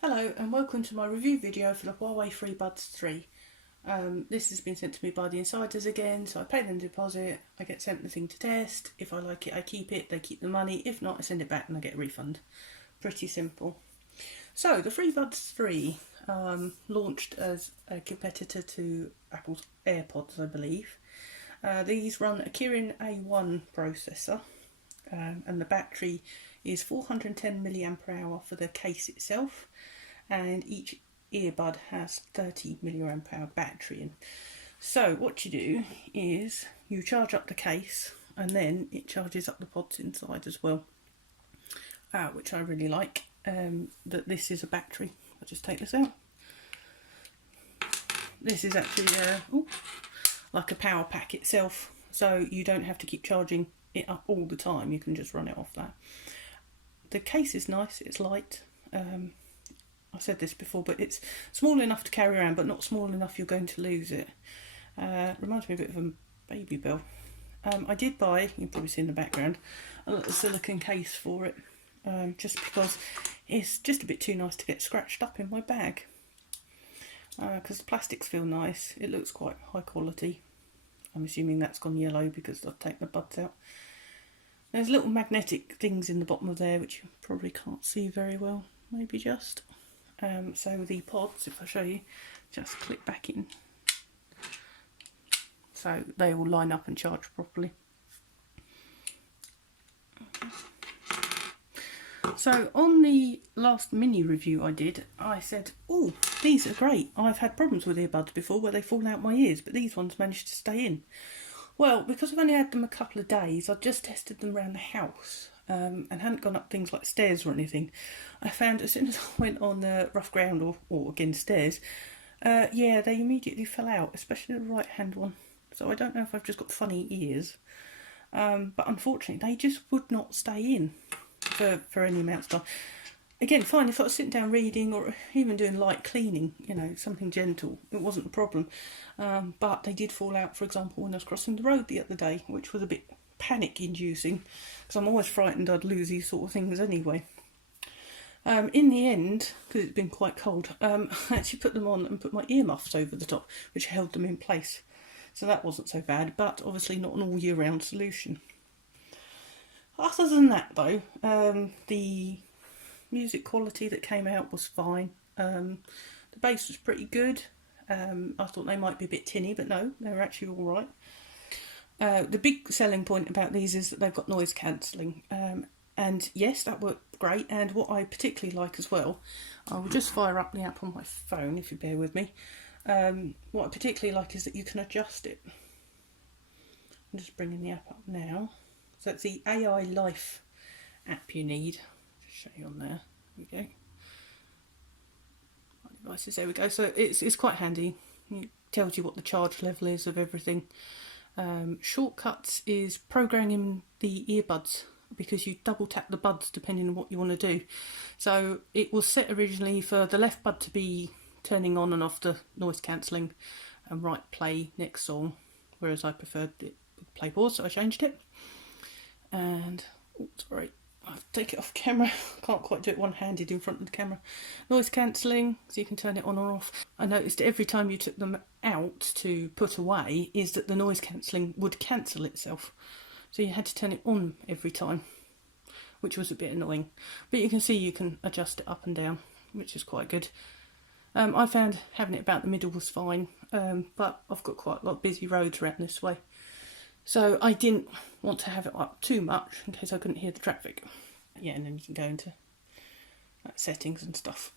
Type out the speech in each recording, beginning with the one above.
Hello and welcome to my review video for the Huawei Freebuds 3. This has been sent to me by the insiders again, so I pay them a deposit, I get sent the thing to test. If I like it I keep it, they keep the money. If not, I send it back and I get a refund. Pretty simple. So the Freebuds 3 launched as a competitor to Apple's Earpods, I believe. These run a Kirin A1 processor and the battery is 410 mAh for the case itself, and each earbud has 30 mAh battery in. So what you do is you charge up the case and then it charges up the pods inside as well, which I really like, that this is a battery. I'll just take this out. This is actually like a power pack itself, so you don't have to keep charging it up all the time, you can just run it off that. The case is nice, it's light. I said this before, but it's small enough to carry around, but not small enough you're going to lose it. Reminds me a bit of a baby bell. I did buy, you've probably seen in the background, a little silicone case for it, just because it's just a bit too nice to get scratched up in my bag. Because the plastics feel nice, it looks quite high quality. I'm assuming that's gone yellow because I've taken the buds out. There's little magnetic things in the bottom of there which you probably can't see very well, maybe just. So the pods, if I show you, just click back in. So they will line up and charge properly. So on the last mini review I did, I said, oh, these are great. I've had problems with earbuds before where they fall out my ears, but these ones managed to stay in. Well, because I've only had them a couple of days, I've just tested them around the house and hadn't gone up things like stairs or anything. I found as soon as I went on rough ground or again stairs, yeah, they immediately fell out, especially the right hand one. So I don't know if I've just got funny ears, but unfortunately they just would not stay in for any amount of time. Again, fine, if I was sitting down reading or even doing light cleaning, you know, something gentle, it wasn't a problem. But they did fall out, for example, when I was crossing the road the other day, which was a bit panic-inducing, because I'm always frightened I'd lose these sort of things anyway. In the end, because it's been quite cold, I actually put them on and put my earmuffs over the top, which held them in place. So that wasn't so bad, but obviously not an all-year-round solution. Other than that, though, the music quality that came out was fine. The bass was pretty good. I thought they might be a bit tinny, but no, they were actually all right. The big selling point about these is that they've got noise cancelling. And yes, that worked great. And what I particularly like as well, I will just fire up the app on my phone if you bear with me. What I particularly like is that you can adjust it. I'm just bringing the app up now. So it's the AI Life app you need. Just show you on there. There we go. My devices, there we go. So it's quite handy. It tells you what the charge level is of everything. Shortcuts is programming the earbuds, because you double tap the buds depending on what you want to do. So it was set originally for the left bud to be turning on and off the noise cancelling and right play next song, whereas I preferred it with play pause, so I changed it. And oh, sorry, I have to take it off camera. I can't quite do it one-handed in front of the camera. Noise cancelling, so you can turn it on or off. I noticed every time you took them out to put away is that the noise cancelling would cancel itself. So you had to turn it on every time, which was a bit annoying. But you can see you can adjust it up and down, which is quite good. I found having it about the middle was fine, but I've got quite a lot of busy roads around this way. So I didn't want to have it up too much in case I couldn't hear the traffic. Yeah, and then you can go into settings and stuff.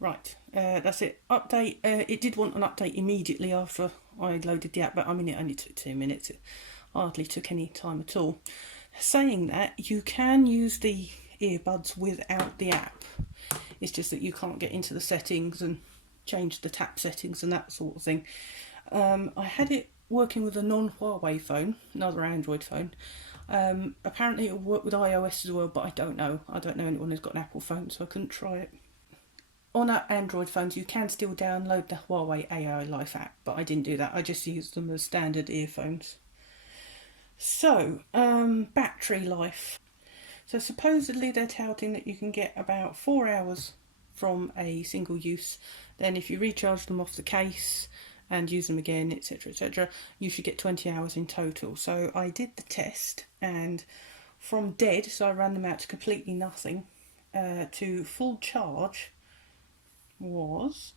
Right, that's it. Update. It did want an update immediately after I loaded the app, but I mean it only took 2 minutes. It hardly took any time at all. Saying that, you can use the earbuds without the app. It's just that you can't get into the settings and change the tap settings and that sort of thing. I had it working with a non-Huawei phone, another Android phone. Apparently it will work with iOS as well, but I don't know. I don't know anyone who's got an Apple phone, so I couldn't try it. On our Android phones you can still download the Huawei AI Life app, but I didn't do that. I just used them as standard earphones. So, battery life. So supposedly they're touting that you can get about 4 hours from a single use. Then if you recharge them off the case and use them again, etc., etc., you should get 20 hours in total. So I did the test, and from dead, so I ran them out to completely nothing, to full charge was,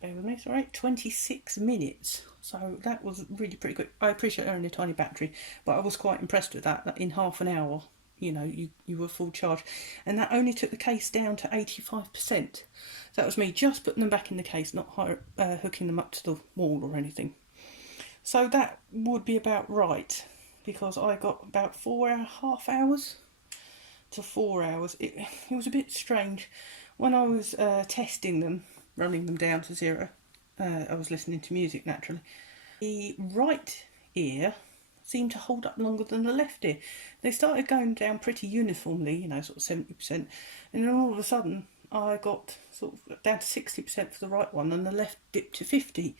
bear with me, sorry, 26 minutes. So that was really pretty quick. I appreciate only a tiny battery, but I was quite impressed with that in half an hour, you know, you were full charge. And that only took the case down to 85%. So that was me just putting them back in the case, not hooking them up to the wall or anything. So that would be about right, because I got about 4.5 hours to 4 hours. It was a bit strange. When I was testing them, running them down to zero, I was listening to music naturally. The right ear seemed to hold up longer than the left ear. They started going down pretty uniformly, you know, sort of 70%, and then all of a sudden I got sort of down to 60% for the right one, and the left dipped to 50%.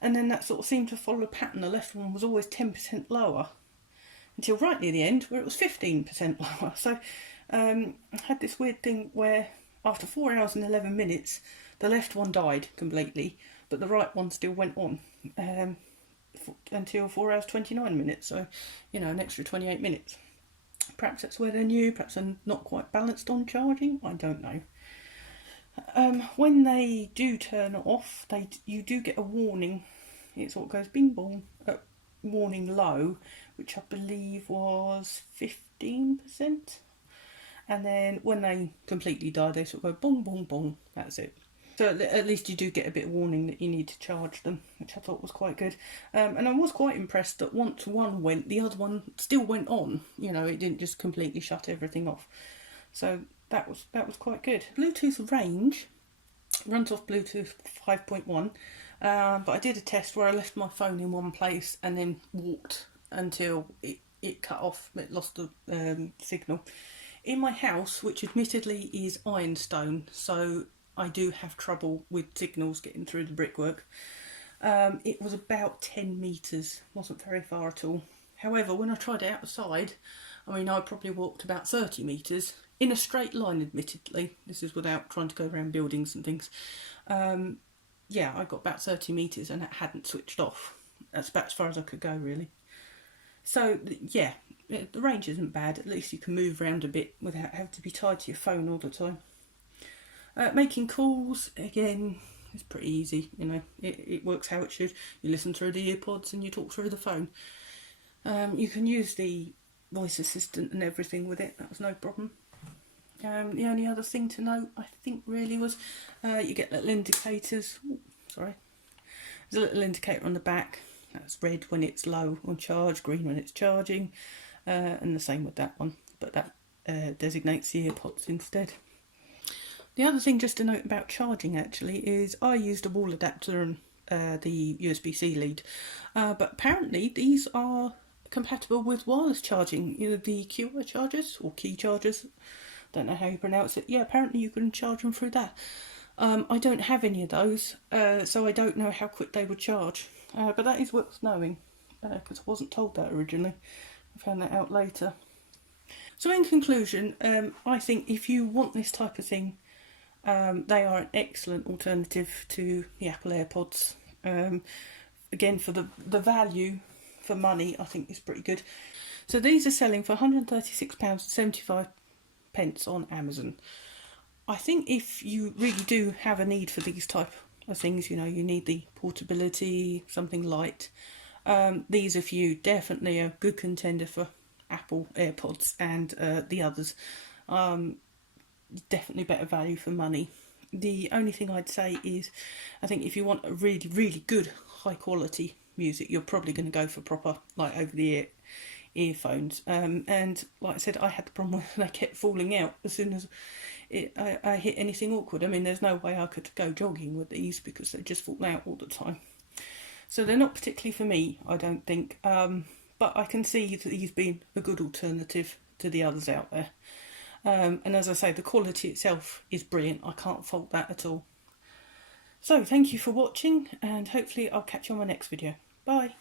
And then that sort of seemed to follow a pattern. The left one was always 10% lower, until right near the end where it was 15% lower. So I had this weird thing where after 4 hours and 11 minutes, the left one died completely, but the right one still went on until 4 hours 29 minutes. So, you know, an extra 28 minutes. Perhaps that's where they're new, perhaps they're not quite balanced on charging, I don't know. When they do turn off, you do get a warning. It sort of goes bing bong, warning low, which I believe was 15%. And then when they completely die, they sort of go bong bong bong. That's it. So at least you do get a bit of warning that you need to charge them, which I thought was quite good. And I was quite impressed that once one went, the other one still went on. You know, it didn't just completely shut everything off. So that was quite good. Bluetooth range runs off Bluetooth 5.1, but I did a test where I left my phone in one place and then walked until it cut off. It lost the signal. In my house, which admittedly is ironstone, so I do have trouble with signals getting through the brickwork. It was about 10 metres, wasn't very far at all. However, when I tried it outside, I mean, I probably walked about 30 metres in a straight line, admittedly. This is without trying to go around buildings and things. Yeah, I got about 30 metres and it hadn't switched off. That's about as far as I could go, really. So, yeah, the range isn't bad. At least you can move around a bit without having to be tied to your phone all the time. Making calls, again, is pretty easy. You know, it works how it should. You listen through the Earpods and you talk through the phone. You can use the voice assistant and everything with it. That was no problem. The only other thing to note, I think, really was you get little indicators. Ooh, sorry. There's a little indicator on the back. That's red when it's low on charge, green when it's charging, and the same with that one. But that designates the Earpods instead. The other thing just to note about charging actually is I used a wall adapter and the USB-C lead, but apparently these are compatible with wireless charging, you know, the QR chargers or key chargers, don't know how you pronounce it. Yeah, apparently you can charge them through that. I don't have any of those, so I don't know how quick they would charge, but that is worth knowing, because I wasn't told that originally. I found that out later. So in conclusion, I think if you want this type of thing, they are an excellent alternative to the Apple AirPods. Again, for the value for money, I think is pretty good. So these are selling for £136.75 on Amazon. I think if you really do have a need for these type of things, you know, you need the portability, something light, these are for you. Definitely a good contender for Apple AirPods and the others. Definitely better value for money. The only thing I'd say is, I think if you want a really, really good high quality music, you're probably going to go for proper, like, over the ear earphones. And like I said, I had the problem where they kept falling out as soon as I hit anything awkward. I mean, there's no way I could go jogging with these because they just fall out all the time. So they're not particularly for me, I don't think. But I can see these being a good alternative to the others out there. And as I say, the quality itself is brilliant. I can't fault that at all. So thank you for watching, and hopefully I'll catch you on my next video. Bye.